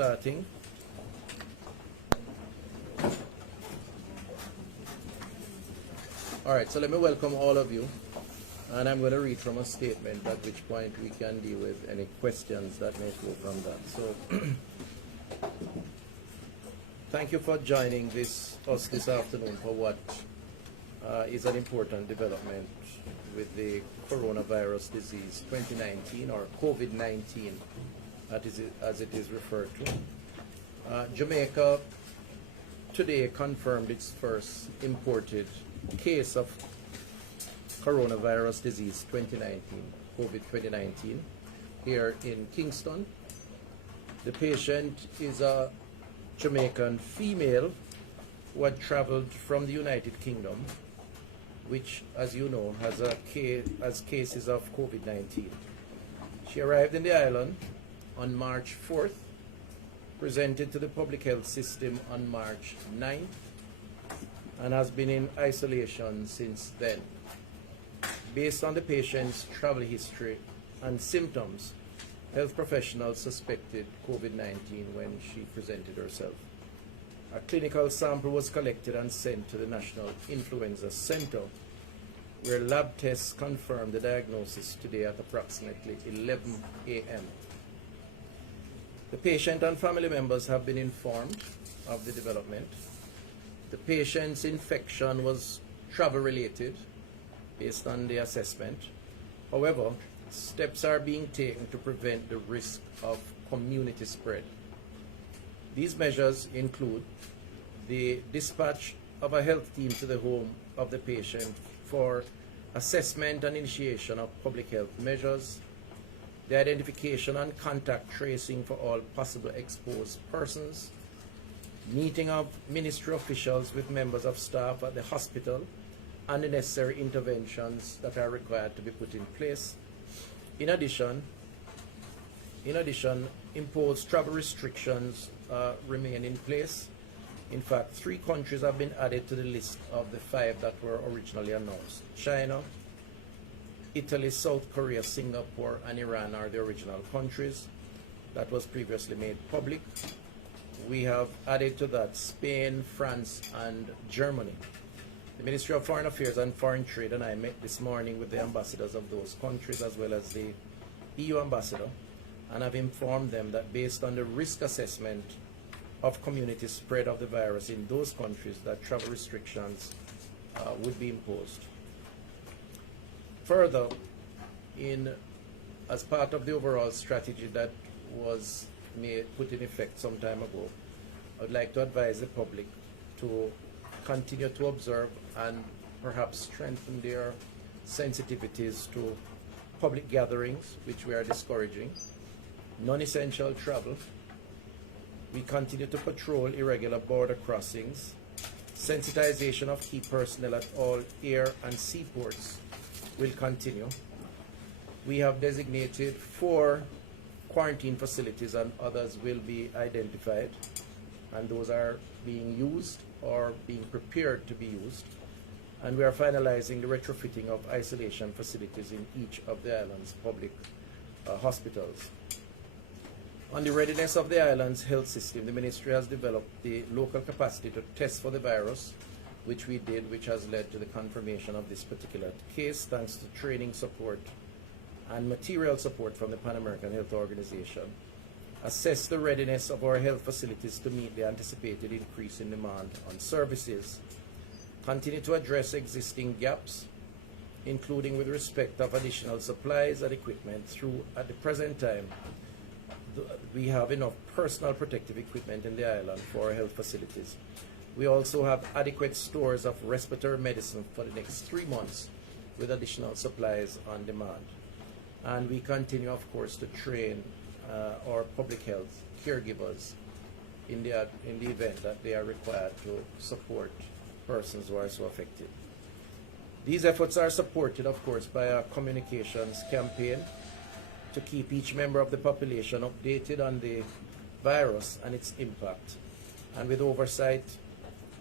starting. All right, so let me welcome all of you, and I'm going to read from a statement, at which point we can deal with any questions that may flow from that. So thank you for joining us this afternoon for what is an important development with the coronavirus disease 2019, or COVID-19 as it is referred to. Jamaica today confirmed its first imported case of coronavirus disease 2019, COVID-2019, here in Kingston. The patient is a Jamaican female who had traveled from the United Kingdom, which, as you know, has cases of COVID-19. She arrived in the island on March 4th, presented to the public health system on March 9th, and has been in isolation since then. Based on the patient's travel history and symptoms, health professionals suspected COVID-19 when she presented herself. A clinical sample was collected and sent to the National Influenza Center, where lab tests confirmed the diagnosis today at approximately 11 a.m. The patient and family members have been informed of the development. The patient's infection was travel-related based on the assessment. However, steps are being taken to prevent the risk of community spread. These measures include the dispatch of a health team to the home of the patient for assessment and initiation of public health measures, the identification and contact tracing for all possible exposed persons, meeting of ministry officials with members of staff at the hospital, and the necessary interventions that are required to be put in place. In addition, imposed travel restrictions remain in place. In fact, 3 countries have been added to the list of the 5 that were originally announced. China, Italy, South Korea, Singapore, and Iran are the original countries. That was previously made public. We have added to that Spain, France, and Germany. The Ministry of Foreign Affairs and Foreign Trade and I met this morning with the ambassadors of those countries, as well as the EU ambassador, and have informed them that based on the risk assessment of community spread of the virus in those countries, that travel restrictions would be imposed. Further, as part of the overall strategy that was put in effect some time ago, I would like to advise the public to continue to observe and perhaps strengthen their sensitivities to public gatherings, which we are discouraging, non-essential travel. We continue to patrol irregular border crossings, sensitization of key personnel at all air and seaports will continue. We have designated 4 quarantine facilities, and others will be identified, and those are being used or being prepared to be used. And we are finalizing the retrofitting of isolation facilities in each of the island's public hospitals. On the readiness of the island's health system, the ministry has developed the local capacity to test for the virus, which we did, which has led to the confirmation of this particular case, thanks to training support and material support from the Pan American Health Organization. Assess the readiness of our health facilities to meet the anticipated increase in demand on services. Continue to address existing gaps, including with respect of additional supplies and equipment. At the present time, we have enough personal protective equipment in the island for our health facilities. We also have adequate stores of respiratory medicine for the next 3 months, with additional supplies on demand. And we continue, of course, to train our public health caregivers in the event that they are required to support persons who are so affected. These efforts are supported, of course, by our communications campaign to keep each member of the population updated on the virus and its impact, and with oversight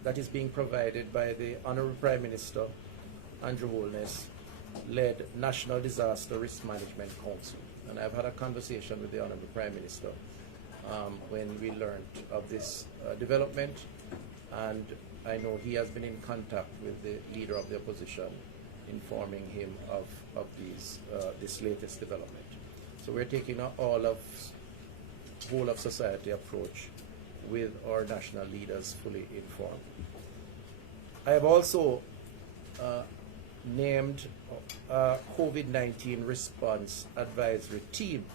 that is being provided by the Honorable Prime Minister Andrew Holness led National Disaster Risk Management Council. And I've had a conversation with the Honorable Prime Minister when we learned of this development, and I know he has been in contact with the leader of the opposition, informing him of this latest development. So we're taking an whole of society approach with our national leaders fully informed. I have also named a COVID-19 response advisory team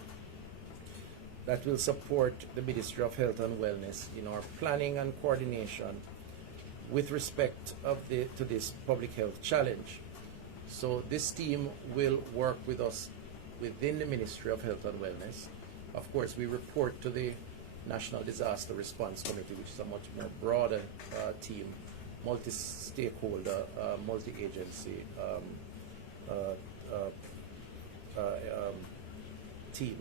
that will support the Ministry of Health and Wellness in our planning and coordination with respect to this public health challenge. So this team will work with us within the Ministry of Health and Wellness. Of course, we report to the National Disaster Response Committee, which is a much more broader team, multi-stakeholder, multi-agency team.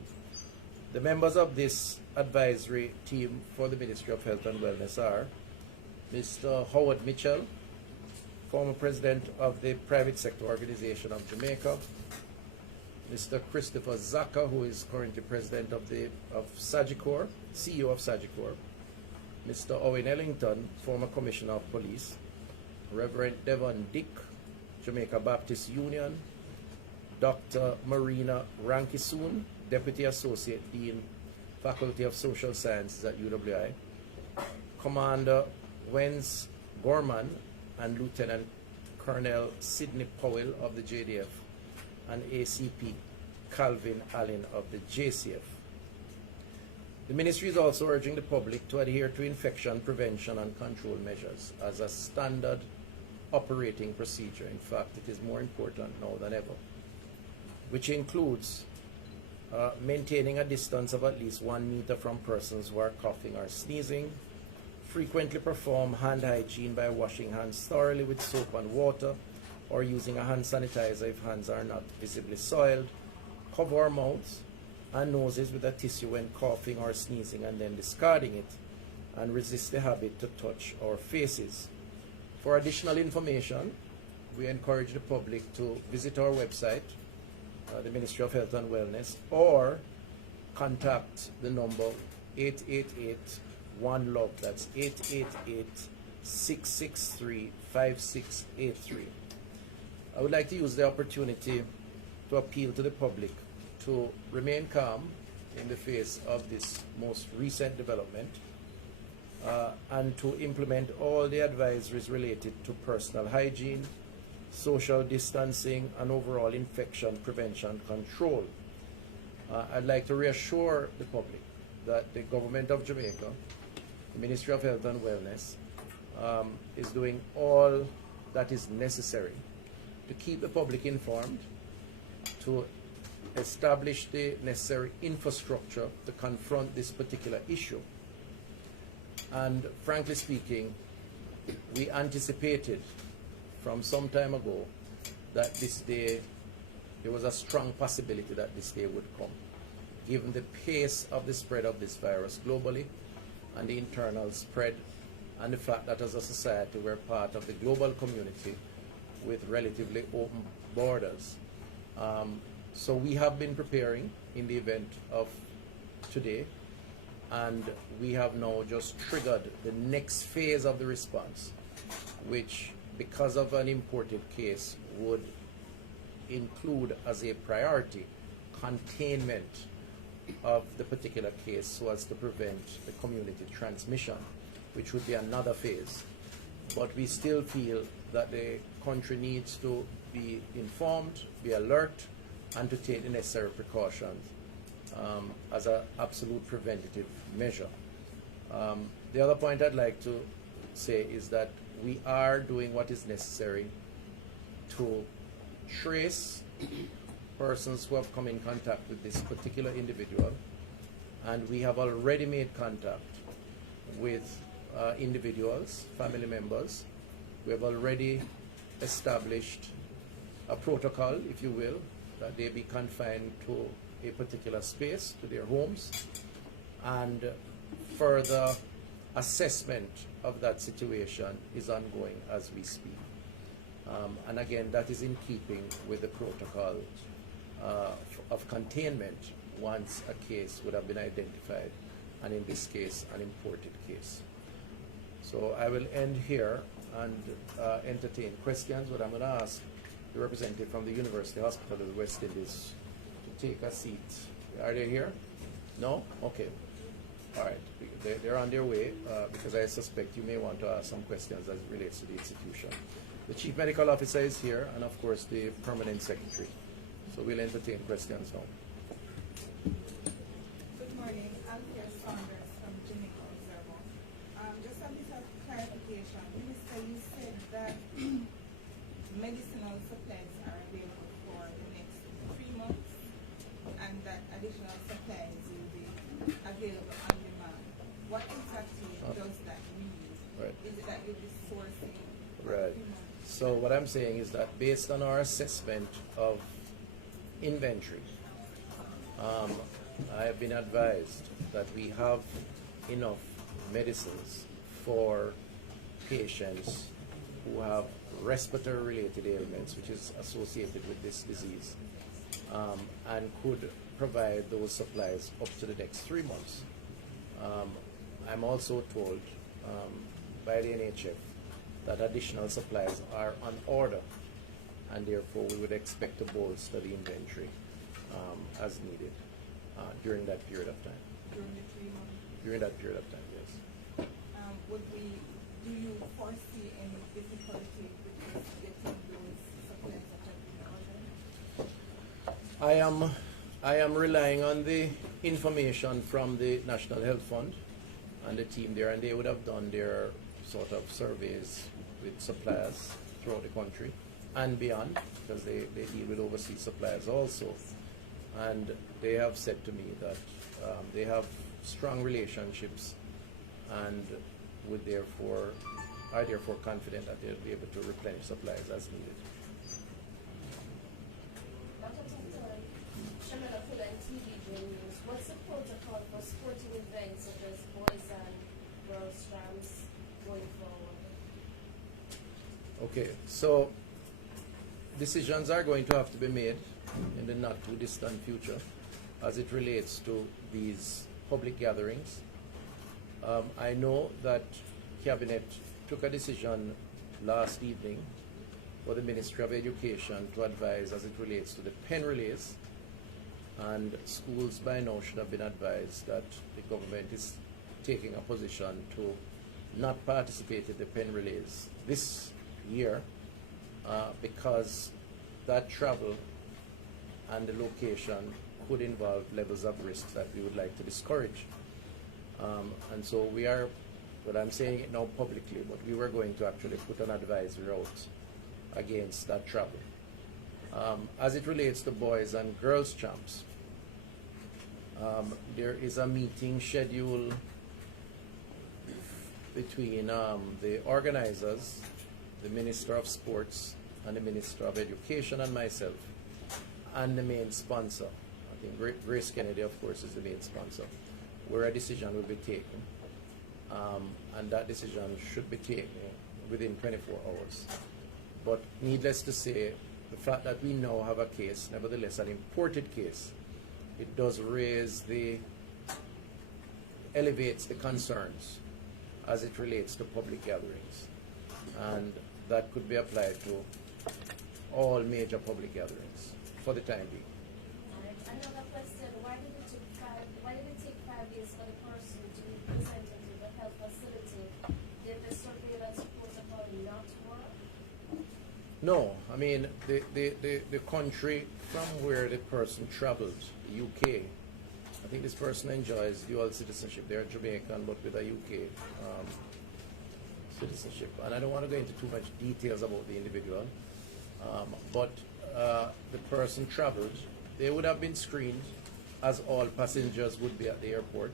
The members of this advisory team for the Ministry of Health and Wellness are Mr. Howard Mitchell, former president of the Private Sector Organization of Jamaica, Mr. Christopher Zaka, who is currently president of Sagicor, CEO of Sagicor, Mr. Owen Ellington, former commissioner of police, Reverend Devon Dick, Jamaica Baptist Union, Dr. Marina Rankisoon, Deputy Associate Dean, Faculty of Social Sciences at UWI, Commander Wens Gorman, and Lieutenant Colonel Sidney Powell of the JDF, and ACP Calvin Allen of the JCF. The Ministry is also urging the public to adhere to infection prevention and control measures as a standard operating procedure. In fact, it is more important now than ever, which includes maintaining a distance of at least 1 meter from persons who are coughing or sneezing, frequently perform hand hygiene by washing hands thoroughly with soap and water, or using a hand sanitizer if hands are not visibly soiled, cover our mouths and noses with a tissue when coughing or sneezing and then discarding it, and resist the habit to touch our faces. For additional information, we encourage the public to visit our website, the Ministry of Health and Wellness, or contact the number 888-1-LOVE. That's 888-663-5683. I would like to use the opportunity to appeal to the public to remain calm in the face of this most recent development, and to implement all the advisories related to personal hygiene, social distancing, and overall infection prevention control. I'd like to reassure the public that the Government of Jamaica, the Ministry of Health and Wellness, is doing all that is necessary to keep the public informed, to establish the necessary infrastructure to confront this particular issue. And frankly speaking, we anticipated from some time ago that this day, there was a strong possibility that this day would come, given the pace of the spread of this virus globally and the internal spread, and the fact that as a society we're part of the global community with relatively open borders. So we have been preparing in the event of today, and we have now just triggered the next phase of the response, which, because of an imported case, would include as a priority containment of the particular case so as to prevent the community transmission, which would be another phase. But we still feel that the country needs to be informed, be alert, and to take the necessary precautions as an absolute preventative measure. The other point I'd like to say is that we are doing what is necessary to trace persons who have come in contact with this particular individual, and we have already made contact with individuals, family members. We have already established a protocol, if you will, that they be confined to a particular space, to their homes, and further assessment of that situation is ongoing as we speak. And again, that is in keeping with the protocol of containment once a case would have been identified and in this case, an imported case. So I will end here and entertain questions, but I'm going to ask the representative from the University Hospital of the West Indies to take a seat. Are they here? No? Okay. All right. They're on their way because I suspect you may want to ask some questions as it relates to the institution. The Chief Medical Officer is here, and of course the Permanent Secretary. So we'll entertain questions now. Good morning. I'm here, Saunders from Jamaica Observer. Just a bit of clarification. Minister, you said that medicinal supplies are available for the next 3 months and that additional supplies will be available on demand. What exactly does that mean? Right. Is it that you'll be sourcing? Right. So what I'm saying is that based on our assessment of inventory, I have been advised that we have enough medicines for patients who have respiratory-related ailments, which is associated with this disease, and could provide those supplies up to the next 3 months. I'm also told by the NHF that additional supplies are on order, and therefore we would expect to bolster the inventory as needed during that period of time. During the 3 months? During that period of time, yes. Do you foresee any difficulty with getting those supplies that have been ordered? I am relying on the information from the National Health Fund and the team there, and they would have done their sort of surveys with suppliers throughout the country and beyond, because they deal with overseas suppliers also. And they have said to me that they have strong relationships and are therefore confident that they'll be able to replenish supplies as needed. Dr. Tufton, Chairman of Full and TV News, what's the protocol for sporting events such as boys and girls trams going forward? Okay, so decisions are going to have to be made in the not too distant future as it relates to these public gatherings. I know that Cabinet took a decision last evening for the Ministry of Education to advise as it relates to the pen relays, and schools by now should have been advised that the government is taking a position to not participate in the pen relays this year because that travel and the location could involve levels of risk that we would like to discourage. And so we are, but I'm saying it now publicly, but we were going to actually put an advisory out against that travel. As it relates to boys and girls champs, there is a meeting scheduled between the organizers, the Minister of Sports and the Minister of Education and myself, and the main sponsor. I think Grace Kennedy, of course, is the main sponsor, where a decision will be taken. And that decision should be taken within 24 hours. But needless to say, the fact that we now have a case, nevertheless an imported case, it does elevates the concerns as it relates to public gatherings. And that could be applied to all major public gatherings for the time being. Another question, why did it take 5 years for the person to be presented to the health facility? Did the surveillance protocol not work? No, I mean, the country from where the person traveled, the UK, I think this person enjoys dual citizenship. They're Jamaican, but with a UK citizenship. And I don't want to go into too much details about the individual, but the person traveled. They would have been screened, as all passengers would be at the airport,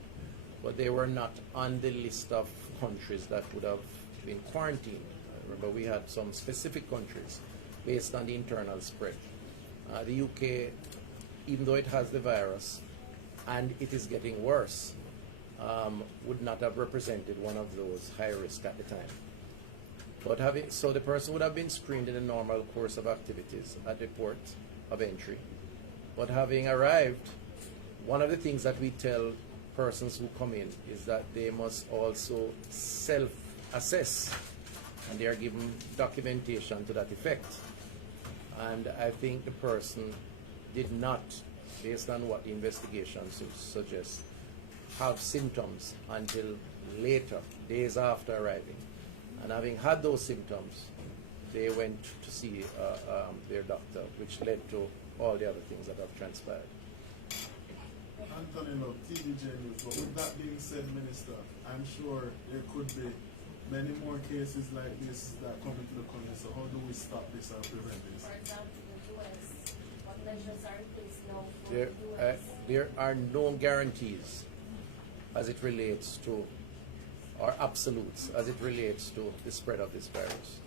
but they were not on the list of countries that would have been quarantined. Remember, we had some specific countries based on the internal spread. The UK, even though it has the virus, and it is getting worse, would not have represented one of those high risk at the time. But so the person would have been screened in the normal course of activities at the port of entry. But having arrived, one of the things that we tell persons who come in is that they must also self-assess, and they are given documentation to that effect. And I think the person did not, based on what the investigation suggests, have symptoms until later, days after arriving. And having had those symptoms, they went to see their doctor, which led to all the other things that have transpired. Anthony Love, TVJ News. But with that being said, Minister, I'm sure there could be many more cases like this that come into the country. So how do we stop this or prevent this? For example, the U.S., what measures are in place now for There, the U.S.? there are no guarantees as it relates to, or absolutes as it relates to the spread of this virus.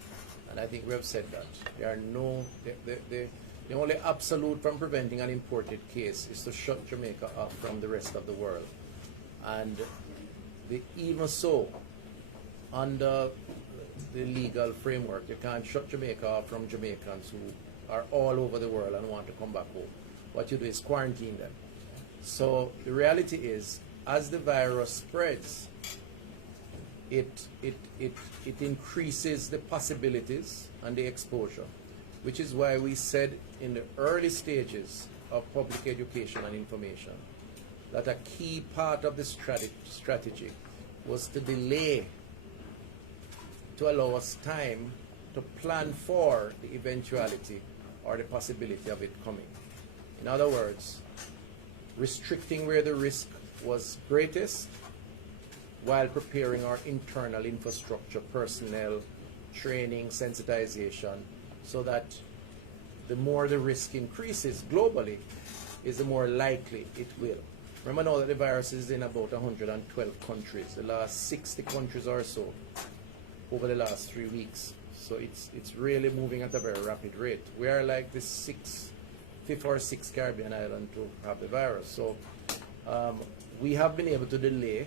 And I think we have said that. There are no, the only absolute from preventing an imported case is to shut Jamaica off from the rest of the world. And even so, under the legal framework, you can't shut Jamaica off from Jamaicans who are all over the world and want to come back home. What you do is quarantine them. So the reality is, as the virus spreads, it increases the possibilities and the exposure, which is why we said in the early stages of public education and information that a key part of the strategy was to delay, to allow us time to plan for the eventuality or the possibility of it coming. In other words, restricting where the risk was greatest while preparing our internal infrastructure, personnel, training, sensitization, so that the more the risk increases globally, is the more likely it will. Remember now that the virus is in about 112 countries, the last 60 countries or so over the last 3 weeks. So it's really moving at a very rapid rate. We are like the fifth or sixth Caribbean island to have the virus. So we have been able to delay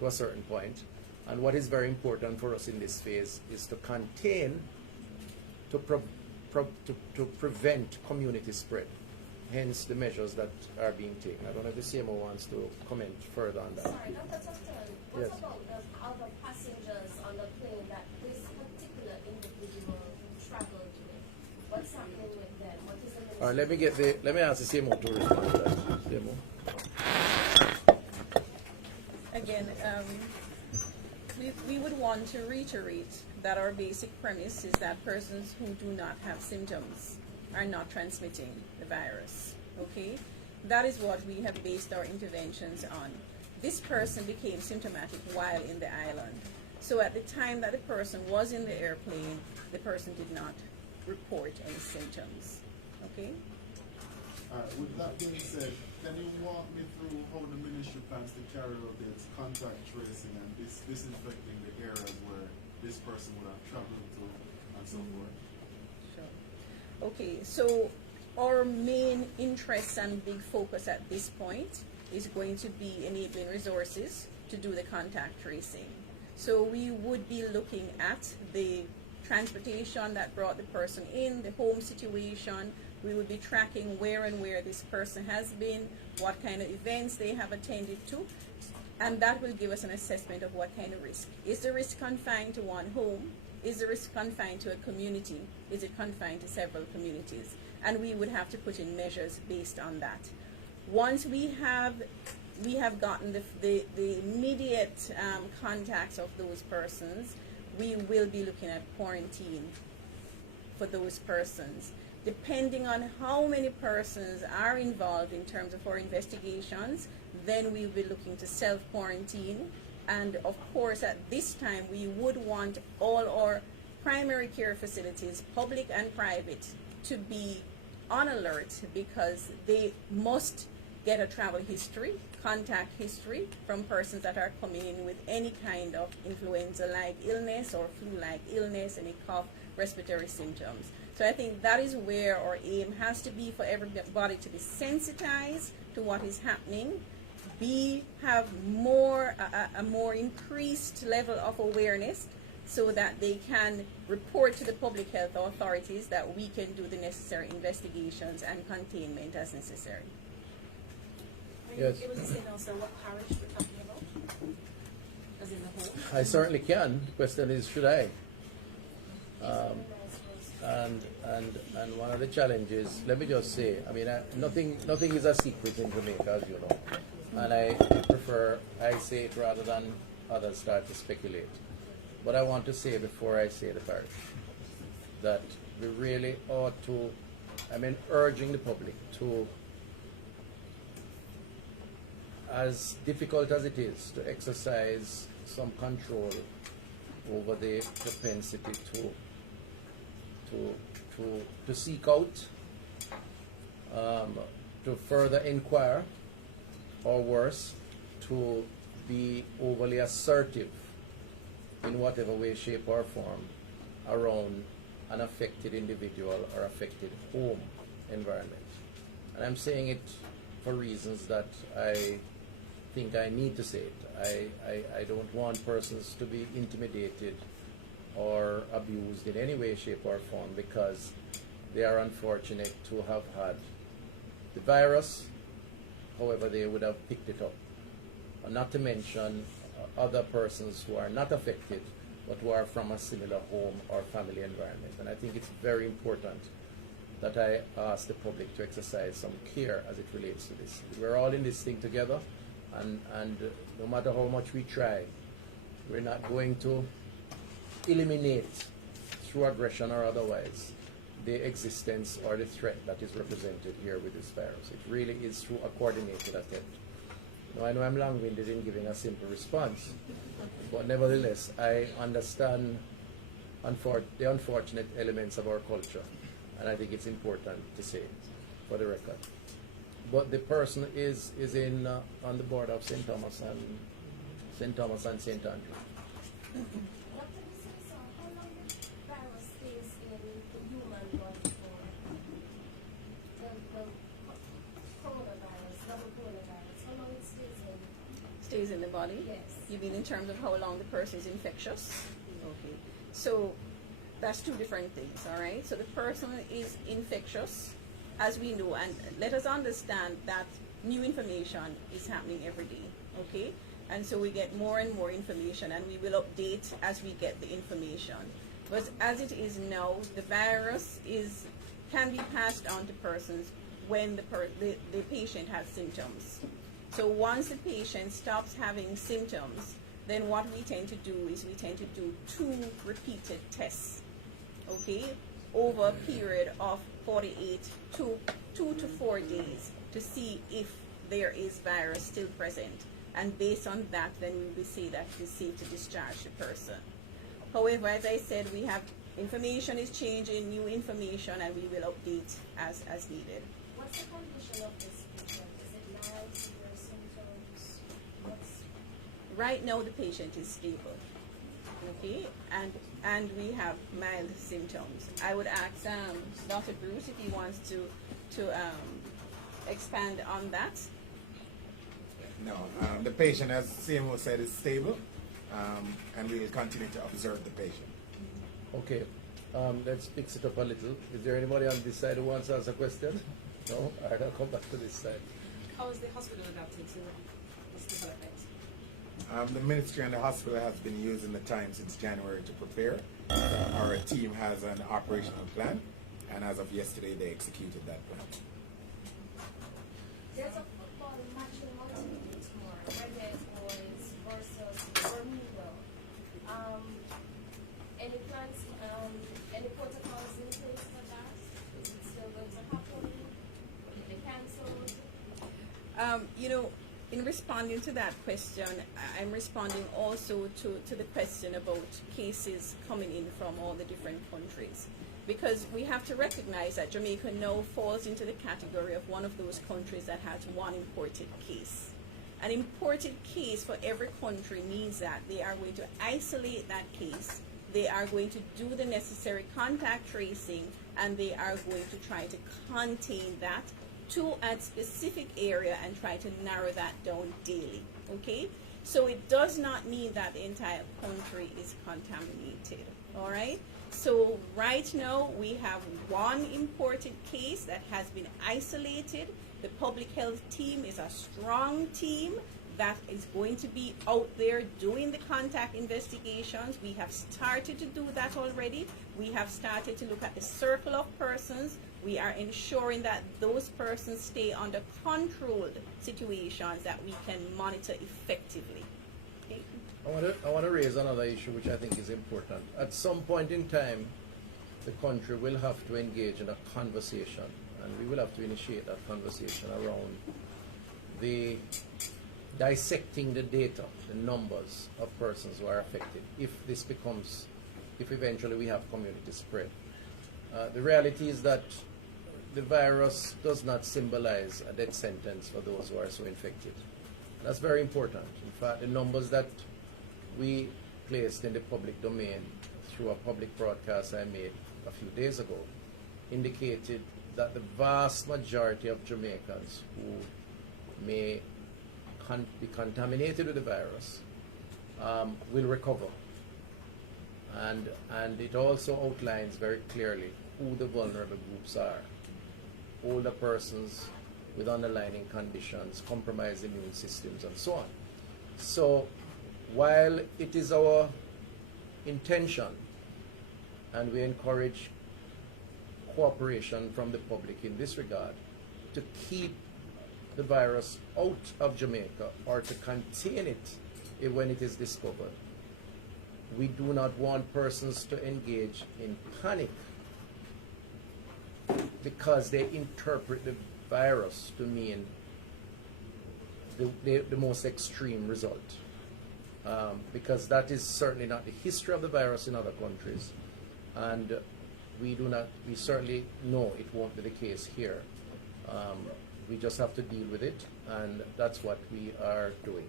to a certain point. And what is very important for us in this phase is to contain, to prevent community spread. Hence the measures that are being taken. I don't know if the CMO wants to comment further on that. Sorry, Dr. Tufton, what Yes. about the other passengers on the plane that this particular individual traveled with? What's happening with them? What is the All right, let me ask the CMO to respond to that. CMO. Again, we would want to reiterate that our basic premise is that persons who do not have symptoms are not transmitting the virus, okay? That is what we have based our interventions on. This person became symptomatic while in the island. So at the time that the person was in the airplane, the person did not report any symptoms, okay? With that being said, can you walk me through how the ministry plans to carry out its contact tracing and disinfecting the areas where this person would have traveled to and so forth? Sure. Okay, so our main interest and big focus at this point is going to be enabling resources to do the contact tracing. So we would be looking at the transportation that brought the person in, the home situation. We would be tracking where and where this person has been, what kind of events they have attended to, and that will give us an assessment of what kind of risk. Is the risk confined to one home? Is the risk confined to a community? Is it confined to several communities? And we would have to put in measures based on that. Once we have gotten the immediate contacts of those persons, we will be looking at quarantine for those persons. Depending on how many persons are involved in terms of our investigations, then we will be looking to self-quarantine. And of course, at this time, we would want all our primary care facilities, public and private, to be on alert because they must get a travel history, contact history from persons that are coming in with any kind of influenza-like illness or flu-like illness, any cough, respiratory symptoms. So I think that is where our aim has to be, for everybody to be sensitized to what is happening, have a more increased level of awareness so that they can report to the public health authorities that we can do the necessary investigations and containment as necessary. Are you Yes. able to say now, sir, what parish we're talking about? As in the whole? I certainly can. The question is, should I? And one of the challenges, let me just say, I mean, nothing is a secret in Jamaica, as you know. And I prefer I say it rather than others start to speculate. But I want to say before I say the parish that we really ought to, I mean, urging the public to, as difficult as it is, to exercise some control over the propensity to seek out, to further inquire, or worse, to be overly assertive in whatever way, shape, or form around an affected individual or affected home environment. And I'm saying it for reasons that I think I need to say it. I don't want persons to be intimidated or abused in any way, shape, or form because they are unfortunate to have had the virus, however they would have picked it up. Not to mention other persons who are not affected but who are from a similar home or family environment. And I think it's very important that I ask the public to exercise some care as it relates to this. We're all in this thing together, and no matter how much we try, we're not going to eliminate through aggression or otherwise the existence or the threat that is represented here with this virus. It really is through a coordinated attempt. Now, I know I'm long-winded in giving a simple response, but nevertheless, I understand the unfortunate elements of our culture, and I think it's important to say it for the record. But the person is in on the board of St. Thomas and St. Andrew. Dr. D'Souza, how long the virus stays in the human body for? The coronavirus, double coronavirus, how long it stays in? Stays in the body? Yes. You mean in terms of how long the person is infectious? Okay. So that's two different things, all right? So the person is infectious, as we know, and let us understand that new information is happening every day, okay? And so we get more and more information, and we will update as we get the information. But as it is now, the virus can be passed on to persons when the patient has symptoms. So once the patient stops having symptoms, then what we tend to do is we tend to do 2 repeated tests, okay, over a period of 48 to 2 to 4 days to see if there is virus still present. And based on that, then we will say that it is safe to discharge the person. However, as I said, we have information is changing, new information, and we will update as needed. What's the condition of this patient? Is it mild, severe symptoms? Right now, the patient is stable, okay, and we have mild symptoms. I would ask Dr. Bruce if he wants to expand on that. No, the patient, as CMO said, is stable, and we will continue to observe the patient. Okay, let's fix it up a little. Is there anybody on this side who wants to ask a question? No? All right, I'll come back to this side. How is the hospital adapted to this development? The ministry and the hospital has been using the time since January to prepare. Our team has an operational plan, and as of yesterday, they executed that plan. There's a football match in Montego tomorrow, Red Boys versus Bermuda. Any plans, any protocols in place for that? Is it still going to happen? Will it be cancelled? In responding to that question, I'm responding also to the question about cases coming in from all the different countries. Because we have to recognize that Jamaica now falls into the category of one of those countries that has one imported case. An imported case for every country means that they are going to isolate that case, they are going to do the necessary contact tracing, and they are going to try to contain that to a specific area and try to narrow that down daily, okay? So it does not mean that the entire country is contaminated, all right? So right now we have one imported case that has been isolated, The public health team is a strong team that is going to be out there doing the contact investigations. We have started to do that already. We have started to look at the circle of persons. We are ensuring that those persons stay under controlled situations that we can monitor effectively. Okay. I want to raise another issue which I think is important. At some point in time, the country will have to engage in a conversation, and we will have to initiate that conversation around the dissecting the data, the numbers of persons who are affected, if eventually we have community spread. The reality is that the virus does not symbolize a death sentence for those who are so infected. That's very important. In fact, the numbers that we placed in the public domain through a public broadcast I made a few days ago indicated that the vast majority of Jamaicans who may be contaminated with the virus will recover. And it also outlines very clearly who the vulnerable groups are. Older persons with underlying conditions, compromised immune systems, and so on. So while it is our intention, and we encourage cooperation from the public in this regard, to keep the virus out of Jamaica or to contain it when it is discovered, we do not want persons to engage in panic because they interpret the virus to mean the most extreme result. Because that is certainly not the history of the virus in other countries, and we certainly know it won't be the case here. We just have to deal with it, and that's what we are doing.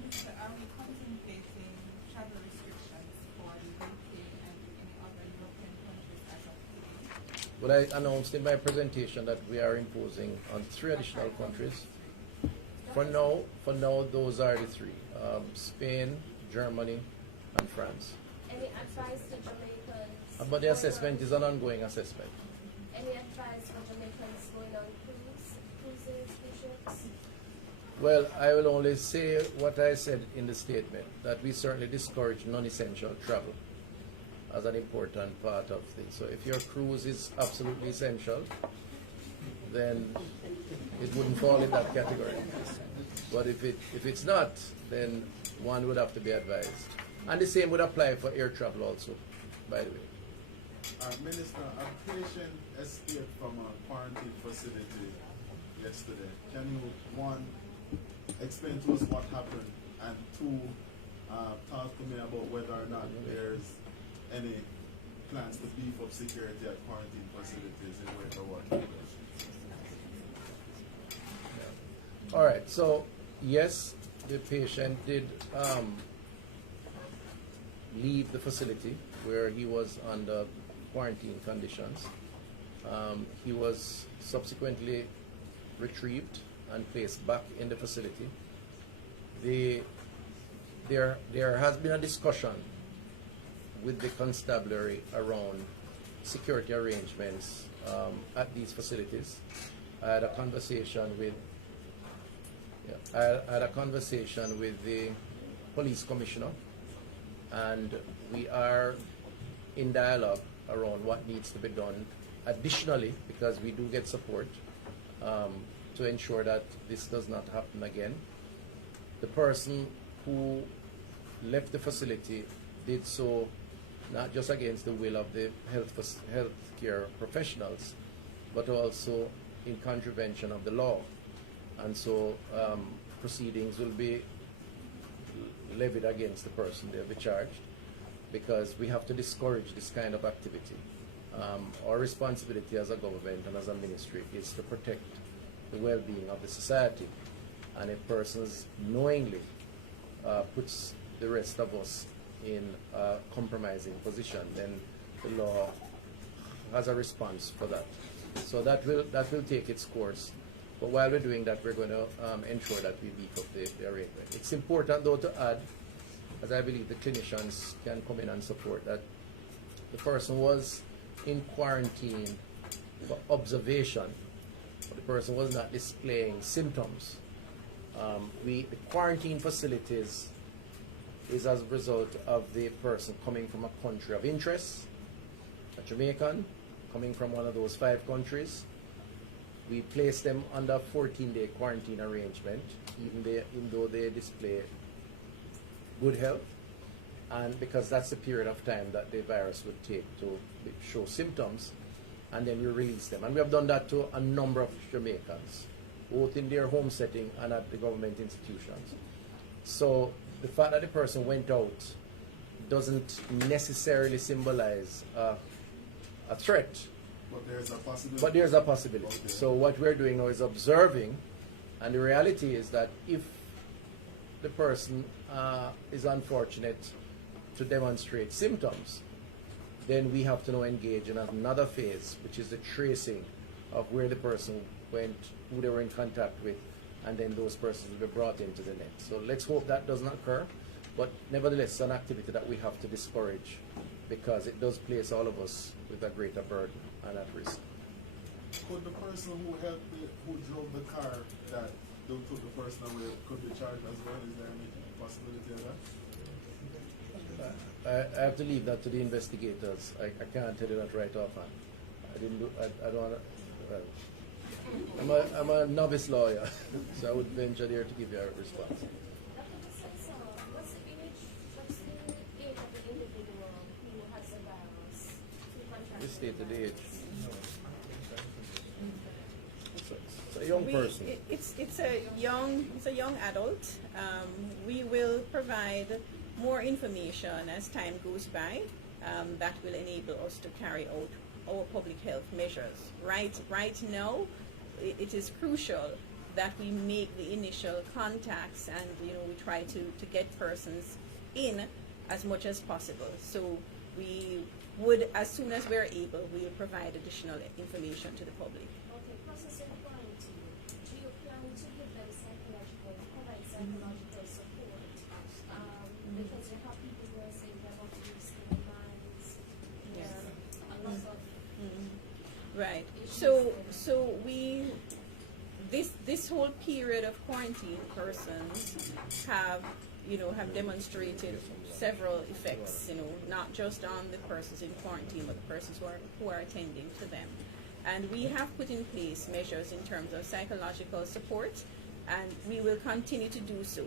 Minister, are we contemplating travel restrictions for the UK and any other European countries as of today? Well, I announced in my presentation that we are imposing on 3 additional countries. For now, those are the 3: Spain, Germany, and France. Any advice to Jamaicans? But the assessment is an ongoing assessment. Any advice for Jamaicans going on cruises, ships? Well, I will only say what I said in the statement, that we certainly discourage non-essential travel as an important part of this. So if your cruise is absolutely essential, then it wouldn't fall in that category. But if it's not, then one would have to be advised. And the same would apply for air travel also, by the way. Minister, a patient escaped from a quarantine facility yesterday. Can you, 1, explain to us what happened, and 2, talk to me about whether or not there's any plans to beef up security at quarantine facilities in Wake Water? All right, so yes, the patient did leave the facility where he was under quarantine conditions. He was subsequently retrieved and placed back in the facility. There has been a discussion with the constabulary around security arrangements at these facilities. I had a conversation with the police commissioner, and we are in dialogue around what needs to be done additionally, because we do get support to ensure that this does not happen again. The person who left the facility did so not just against the will of the healthcare professionals, but also in contravention of the law. And so proceedings will be levied against the person. They'll be charged, because we have to discourage this kind of activity. Our responsibility as a government and as a ministry is to protect the well-being of the society. And if persons knowingly puts the rest of us in a compromising position, then the law has a response for that. So that will take its course. But while we're doing that, we're going to ensure that we beef up the arrangement. It's important, though, to add, as I believe the clinicians can come in and support, that the person was in quarantine for observation but the person was not displaying symptoms. The quarantine facilities is as a result of the person coming from a country of interest, a Jamaican, coming from one of those 5 countries. We place them under a 14-day quarantine arrangement, even though they display good health, and because that's the period of time that the virus would take to show symptoms, and then we release them. And we have done that to a number of Jamaicans, both in their home setting and at the government institutions. So the fact that the person went out doesn't necessarily symbolize a threat. But there's a possibility. But there's a possibility. Okay. So what we're doing now is observing, and the reality is that if the person is unfortunate to demonstrate symptoms, then we have to now engage in another phase, which is the tracing of where the person went, who they were in contact with, and then those persons will be brought into the net. So let's hope that doesn't occur, but nevertheless, it's an activity that we have to discourage because it does place all of us with a greater burden and at risk. Could the person who drove the car that took the person away could be charged as well? Is there any possibility of that? I have to leave that to the investigators. I can't tell you that right offhand. I don't want to. I'm a novice lawyer, so I would venture there to give you a response. Dr. Vicenzo, what's the age of the individual who has the virus? Who contracted You stated the virus? age. It's a young person. It's a young adult. We will provide more information as time goes by that will enable us to carry out our public health measures. Right now, it is crucial that we make the initial contacts and we try to get persons in as much as possible. So we would, as soon as we're able, we will provide additional information to the public. Okay, process of quarantine. Do you plan to give them provide psychological support? Because you have people who are saying they're about to lose their minds. Yeah. A lot of Right. issues So we this whole period of quarantine, persons have demonstrated several effects. Not just on the persons in quarantine, but the persons who are attending to them. And we have put in place measures in terms of psychological support, and we will continue to do so.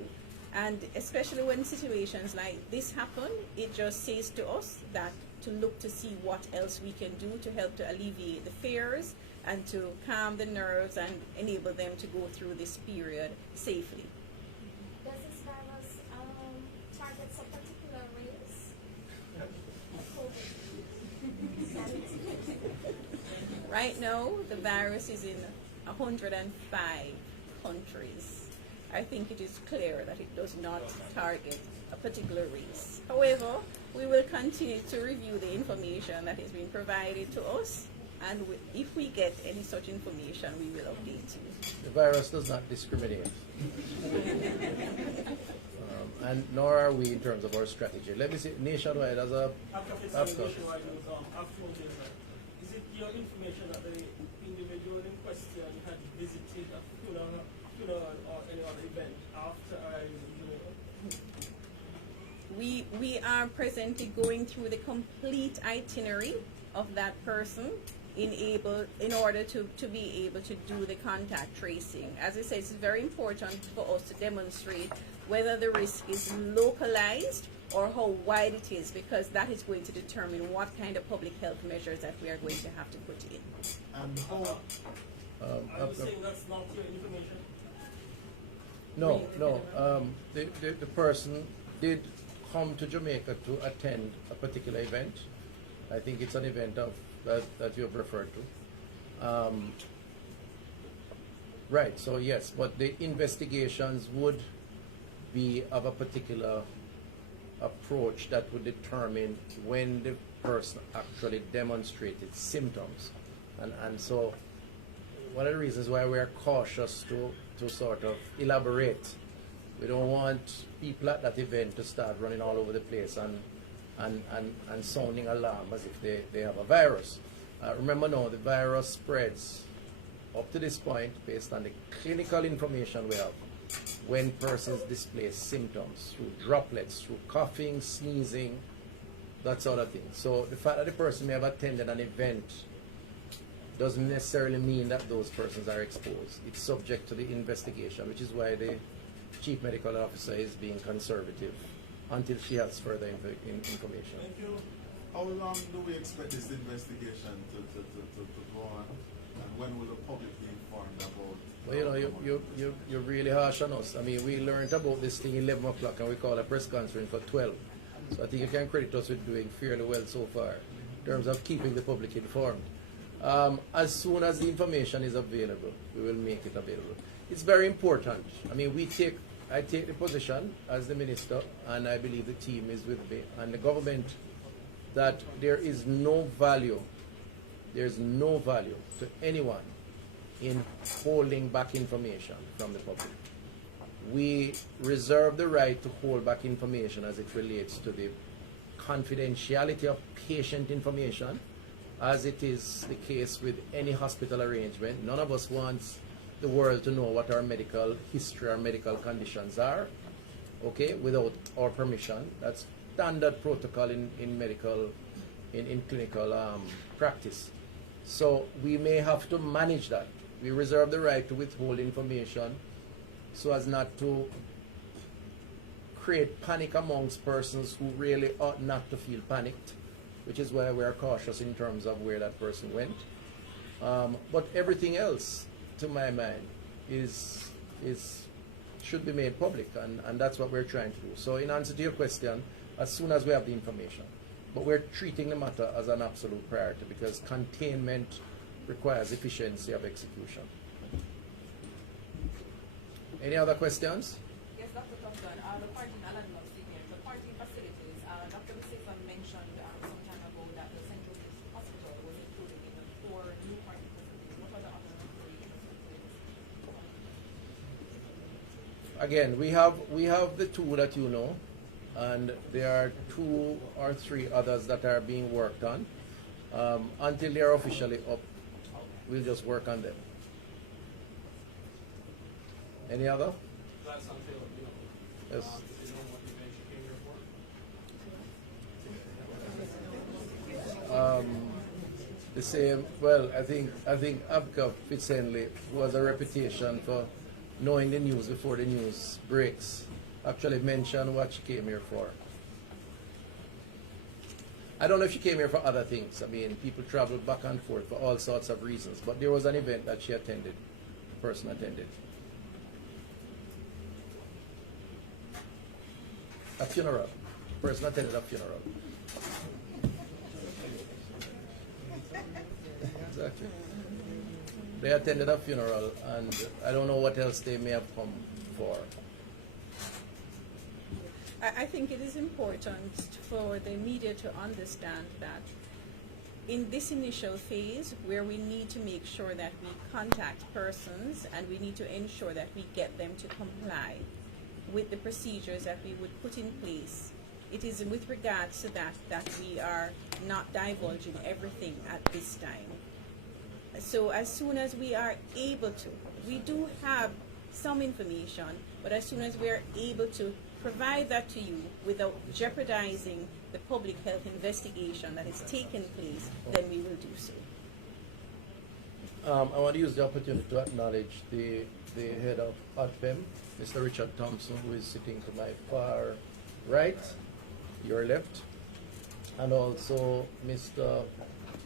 And especially when situations like this happen, it just says to us that to look to see what else we can do to help to alleviate the fears and to calm the nerves and enable them to go through this period safely. Does this virus target some particular race? Right now, the virus is in 105 countries. I think it is clear that it does not target a particular race. However, we will continue to review the information that is being provided to us, and if we get any such information, we will update you. The virus does not discriminate. And nor are we in terms of our strategy. Let me see, nationwide as a Nationwide after is it your information that the individual in question had visited a funeral or any other event after We are presently going through the complete itinerary of that person in order to be able to do the contact tracing. As I said, it's very important for us to demonstrate whether the risk is localized or how wide it is, because that is going to determine what kind of public health measures that we are going to have to put in. And how? are you saying that's not your information? No. The person did come to Jamaica to attend a particular event. I think it's an event that you have referred to. Right, so yes, but the investigations would be of a particular approach that would determine when the person actually demonstrated symptoms. And so one of the reasons why we are cautious to sort of elaborate. We don't want people at that event to start running all over the place and sounding alarm as if they have a virus. Remember now, the virus spreads up to this point, based on the clinical information we have, when persons display symptoms through droplets, through coughing, sneezing, that sort of thing. So the fact that the person may have attended an event doesn't necessarily mean that those persons are exposed. It's subject to the investigation, which is why the chief medical officer is being conservative until she has further information. Thank you. How long do we expect this investigation to go on? And when will the public be informed about? Well, you know, you're really harsh on us. I mean, we learned about this thing 11 o'clock and we called a press conference for 12. So I think you can credit us with doing fairly well so far in terms of keeping the public informed. As soon as the information is available, we will make it available. It's very important. I mean, I take the position as the minister, and I believe the team is with me, and the government, that there's no value to anyone in holding back information from the public. We reserve the right to hold back information as it relates to the confidentiality of patient information, as it is the case with any hospital arrangement. None of us wants the world to know what our medical history, our medical conditions are, okay, without our permission. That's standard protocol in clinical practice. So we may have to manage that. We reserve the right to withhold information so as not to create panic amongst persons who really ought not to feel panicked, which is why we are cautious in terms of where that person went. But everything else, to my mind, should be made public, and that's what we're trying to do. So in answer to your question, as soon as we have the information, but we're treating the matter as an absolute priority because containment requires efficiency of execution. Any other questions? Yes, Dr. Tufton, the quarantine, Alan was speaking, the quarantine facilities, Dr. Bissington mentioned some time ago that the Central Hospital was included in the 4 new quarantine facilities. What are the other facilities? Again, we have the 2 that you know, and there are 2 or 3 others that are being worked on. Until they are officially up, we'll just work on them. Any other? That's until, Yes. you know what event you came here for? The same. Well, I think Abka Fitzhenley, who has a reputation for knowing the news before the news breaks, actually mentioned what she came here for. I don't know if she came here for other things. I mean, people travel back and forth for all sorts of reasons, but there was an event that she attended, the person attended. A funeral. The person attended a funeral. Exactly. They attended a funeral, and I don't know what else they may have come for. I think it is important for the media to understand that in this initial phase, where we need to make sure that we contact persons and we need to ensure that we get them to comply with the procedures that we would put in place, it is with regards to that we are not divulging everything at this time. So as soon as we are able to, we do have some information, but as soon as we are able to provide that to you without jeopardizing the public health investigation that is taking place, then we will do so. I want to use the opportunity to acknowledge the head of ADPEM, Mr. Richard Thompson, who is sitting to my far right, your left, and also Mr.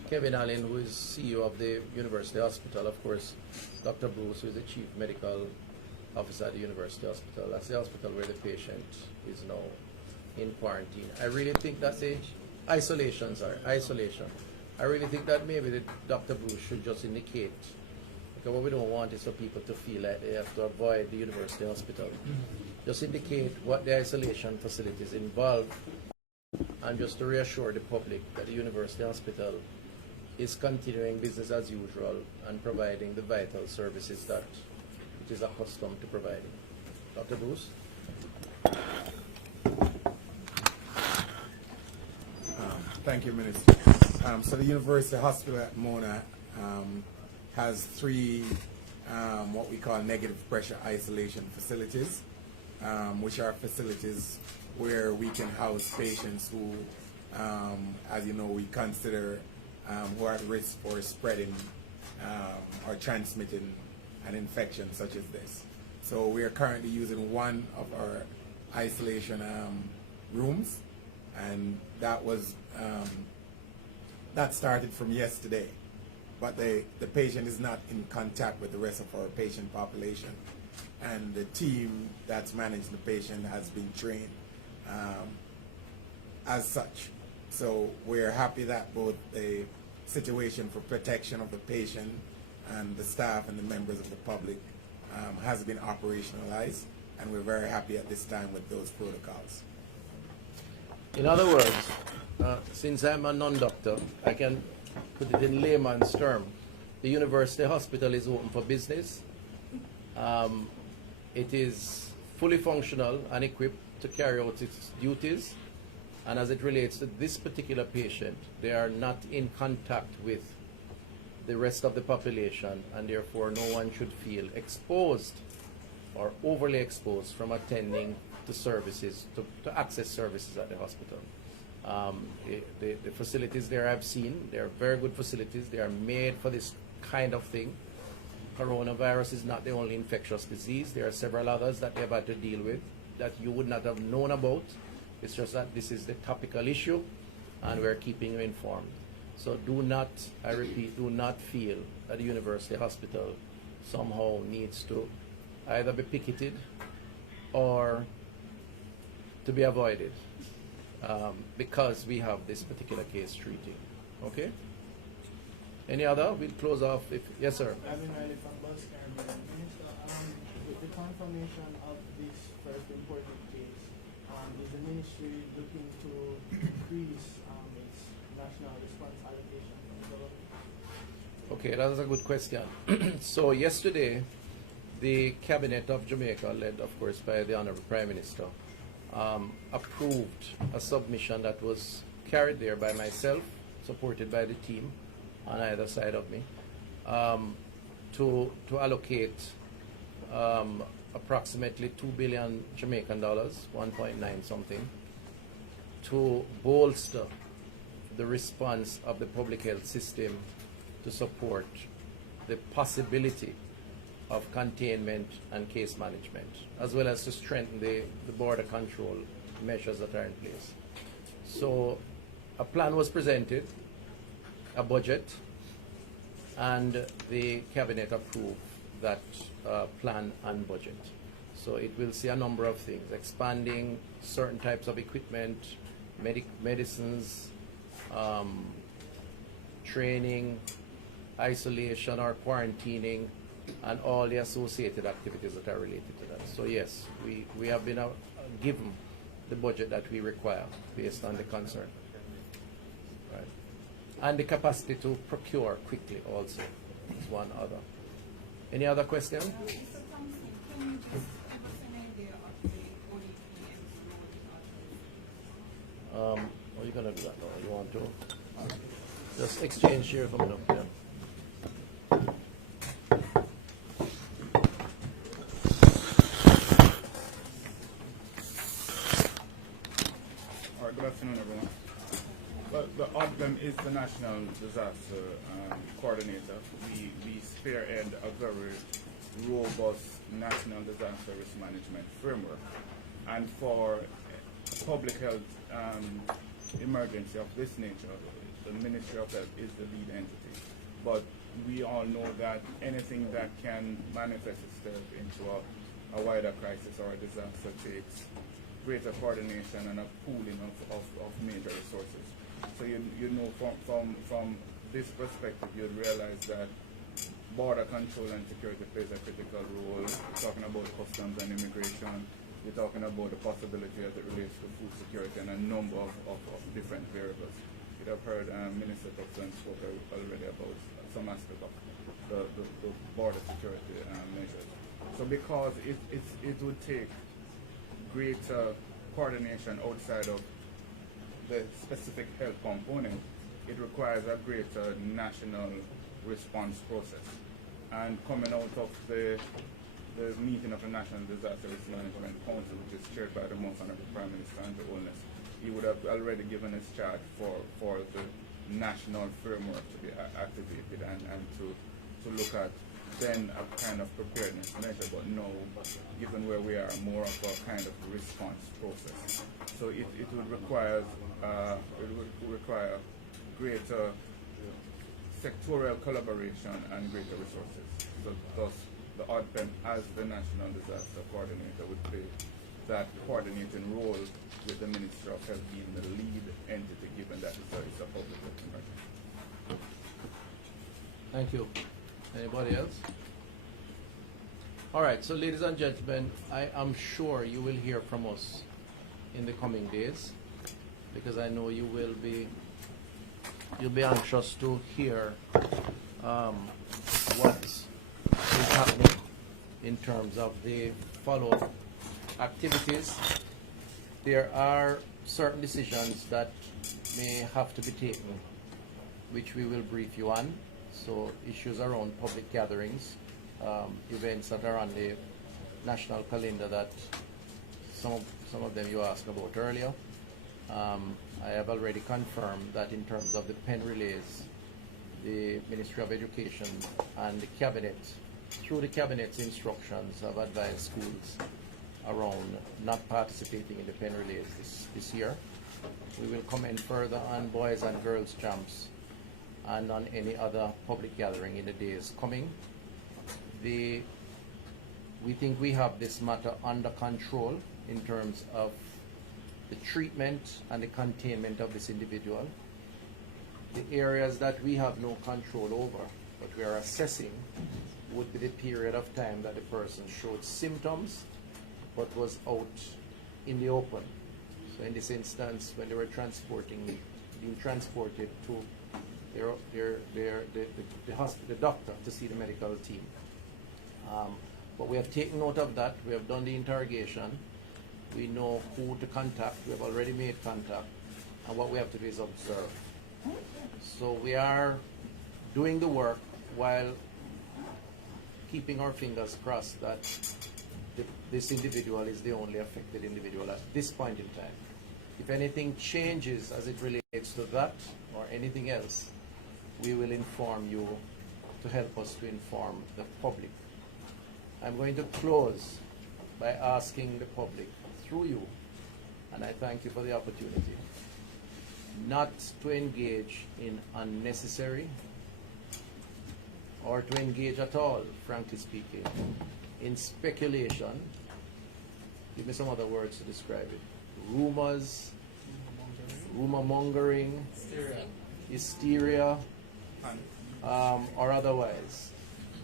Kevin Allen, who is CEO of the University Hospital, of course, Dr. Bruce, who is the Chief Medical Officer at the University Hospital. That's the hospital where the patient is now in quarantine. I really think that the isolation. I really think that maybe Dr. Bruce should just indicate, because what we don't want is for people to feel like they have to avoid the University Hospital. Just indicate what the isolation facilities involve, and just to reassure the public that the University Hospital is continuing business as usual and providing the vital services that it is accustomed to providing. Dr. Bruce? Thank you, Minister. So the University Hospital at Mona has three what we call negative pressure isolation facilities, which are facilities where we can house patients who, as you know, we consider who are at risk for spreading or transmitting an infection such as this. So we are currently using one of our isolation rooms, and that was that started from yesterday. But the patient is not in contact with the rest of our patient population, and the team that's managing the patient has been trained as such. So we're happy that both the situation for protection of the patient and the staff and the members of the public has been operationalized, and we're very happy at this time with those protocols. In other words, since I'm a non-doctor, I can put it in layman's term. The university hospital is open for business. It is fully functional and equipped to carry out its duties. And as it relates to this particular patient, they are not in contact with the rest of the population, and therefore no one should feel exposed or overly exposed from attending to services, to access services at the hospital. The facilities there I've seen, they're very good facilities. They are made for this kind of thing. Coronavirus is not the only infectious disease. There are several others that they've had to deal with that you would not have known about. It's just that this is the topical issue, and we're keeping you informed. So do not, I repeat, do not feel that the university hospital somehow needs to either be picketed or to be avoided because we have this particular case treating. Okay? Any other? We'll close off. Yes, sir. I've been ready from Bus Caribbean. Minister, with the confirmation of this first important case, is the ministry looking to increase its national response allocation from the government? Okay, that is a good question. So yesterday, the Cabinet of Jamaica, led of course by the Honorable Prime Minister, approved a submission that was carried there by myself, supported by the team on either side of me, to allocate approximately 2 billion Jamaican dollars, 1.9 something, to bolster the response of the public health system to support the possibility of containment and case management, as well as to strengthen the border control measures that are in place. So a plan was presented, a budget, and the cabinet approved that plan and budget. So it will see a number of things: expanding certain types of equipment, medicines, training, isolation or quarantining, and all the associated activities that are related to that. So yes, we have been given the budget that we require based on the concern. Right. And the capacity to procure quickly also is one other. Any other question? Mr. Thompson, can you just give us an idea of the ODP and the road Are you gonna do that now? You want to? Just exchange here for a minute. Yeah. All right, good afternoon, everyone. Well, the ODPEM is the National Disaster Coordinator. We spearhead a very robust national disaster risk management framework. And for public health emergency of this nature, the Ministry of Health is the lead entity. But we all know that anything that can manifest itself into a wider crisis or a disaster takes greater coordination and a pooling of major resources. So you know from this perspective, you'd realize that border control and security plays a critical role. We're talking about customs and immigration. We're talking about the possibility as it relates to food security and a number of different variables. You'd have heard Minister Tufton spoke already about some aspect of the border security measures. So because it would take greater coordination outside of the specific health component, it requires a greater national response process. And coming out of the meeting of the National Disaster Risk Management Council, which is chaired by the Most Honorable Prime Minister and Holness, he would have already given his charge for the national framework to be activated and to look at then a kind of preparedness measure, but no, given where we are, more of a kind of response process. So it would require greater sectorial collaboration and greater resources. So thus the ODPEM as the National Disaster Coordinator would play that coordinating role with the Ministry of Health being the lead entity, given that it's a public health emergency. Thank you. Anybody else? All right, so ladies and gentlemen, I am sure you will hear from us in the coming days, because I know you'll be anxious to hear what is happening in terms of the follow-up activities. There are certain decisions that may have to be taken, which we will brief you on. So issues around public gatherings, events that are on the national calendar that some of them you asked about earlier. I have already confirmed that in terms of the pen relays, the Ministry of Education and the Cabinet, through the Cabinet's instructions, have advised schools around not participating in the pen relays this year. We will comment further on boys and girls camps and on any other public gathering in the days coming. We think we have this matter under control in terms of the treatment and the containment of this individual. The areas that we have no control over, but we are assessing, would be the period of time that the person showed symptoms but was out in the open. So in this instance, when they were being transported to the doctor to see the medical team. But we have taken note of that. We have done the interrogation. We know who to contact. We have already made contact. And what we have to do is observe. So we are doing the work while keeping our fingers crossed that this individual is the only affected individual at this point in time. If anything changes as it relates to that or anything else, we will inform you to help us to inform the public. I'm going to close by asking the public, through you, and I thank you for the opportunity, not to engage in unnecessary or to engage at all, frankly speaking, in speculation. Give me some other words to describe it. Rumors, rumor mongering, hysteria, or otherwise.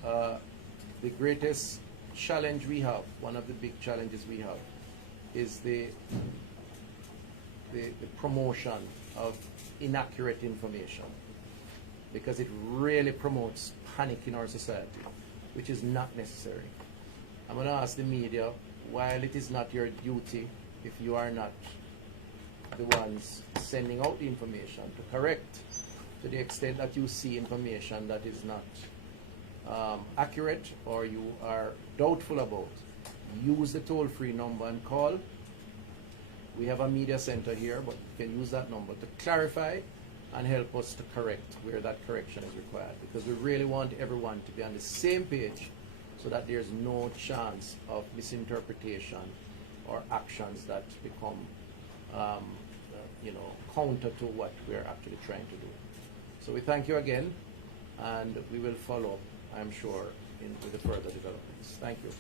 The greatest challenge we have, one of the big challenges we have, is the promotion of inaccurate information, because it really promotes panic in our society, which is not necessary. I'm going to ask the media, while it is not your duty, if you are not the ones sending out the information, to correct to the extent that you see information that is not accurate or you are doubtful about. Use the toll-free number and call. We have a media center here, but you can use that number to clarify and help us to correct where that correction is required, because we really want everyone to be on the same page so that there's no chance of misinterpretation or actions that become counter to what we're actually trying to do. So we thank you again, and we will follow up, I'm sure, with the further developments. Thank you.